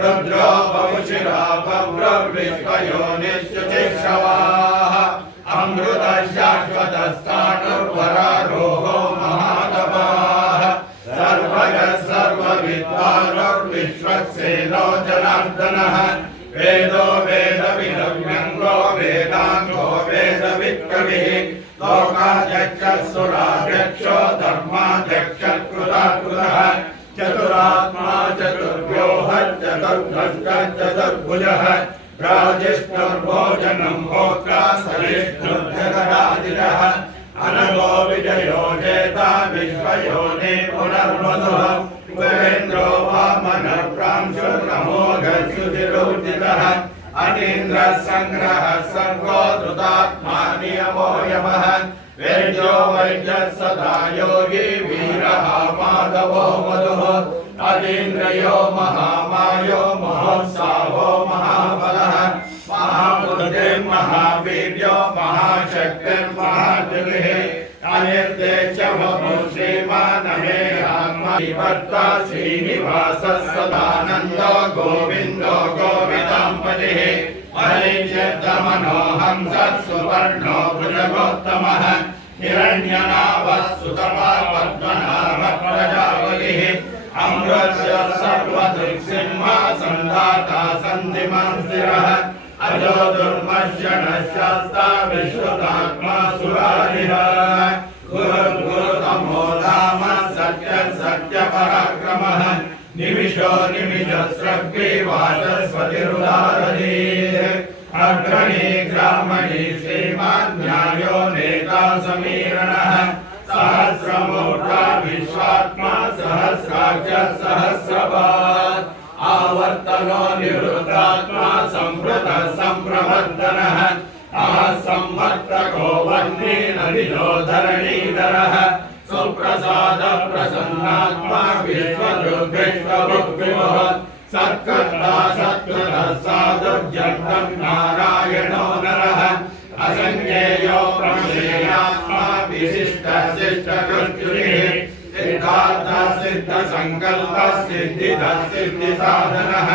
रुद्रो बहुशिरो बभ्रुर्विश्वयोनिश्चुतिक्षवाः अमृतशाश्वतस्थाणुर्वरारोहो महातपाः सर्वगः सर्वविद्वानुर्विश्वक्सेनो जनार्दनः वेदो वेदविदव्यङ्गो वेदाङ्गो वेदवित्कविः लोकाध्यक्षः धर्माध्यक्षकृतः चतुरात्मा चतुर्व्योः चतुर्भुजः राजिष्णुर्भोजनं भोक्ता सहिष्णुर्जगदादिरः अनगो विजयो जेता विश्वयोनि पुनर्वसुः कुबेन्द्रो वामनः प्रांशुर्नमोघसुधिरोचितः अतीन्द्रः सङ्ग्रहः सर्गो धृतात्मा नियमो यमः वेद्यो वैद्यः सदा योगी वीरः माधवो मधुः अतीन्द्रियो महामायो महोत्साहो महाबलः महाबुद्धिर्महावीर्यो महाशक्तिर्महाद्युतिः अनिर्देशभवो श्रीमानमेहात्मविवर्ता श्रीनिवासः सदानन्दो गोविन्दो गोविदाम्पतिः परिचर्दमनो हंसः सुवर्णो भुजगोत्तमः हिरण्यनाभः सुतपः पद्मनाभः प्रजापतिः अमृतः सर्वदृक्सिंहः सन्धाता सन्धिमान् स्थिरः अजो दुर्मर्शनः शास्ता विश्रुतात्मा सुरारिः गुरुतमो नाम सत्यपराक्रमः निमिषो निमिषस्रग्वी वाचस्पतिरुदारधीः अग्रणी ग्रामणी श्रीमान् न्यायो नेता समीरणः सहस्रमूर्धा विश्वात्मा सहस्राक्ष सहस्रपात् आवर्तनो निरुद्धात्मा संवृतः संप्रवर्तनः संवर्तको वह्नि नलिनो धरणीधरः सुप्रसाद प्रसन्नात्मा विश्वदृग्विश्वभुग्विवः सत्कर्ता सत्कृतः साधुर्जन्मं नारायणो नरः असंज्ञेयो प्रमेयात्मा विशिष्टः शिष्टकृत्युः सिद्धार्थः सिद्धसङ्कल्पः सिद्धिदः सिद्धिसाधनः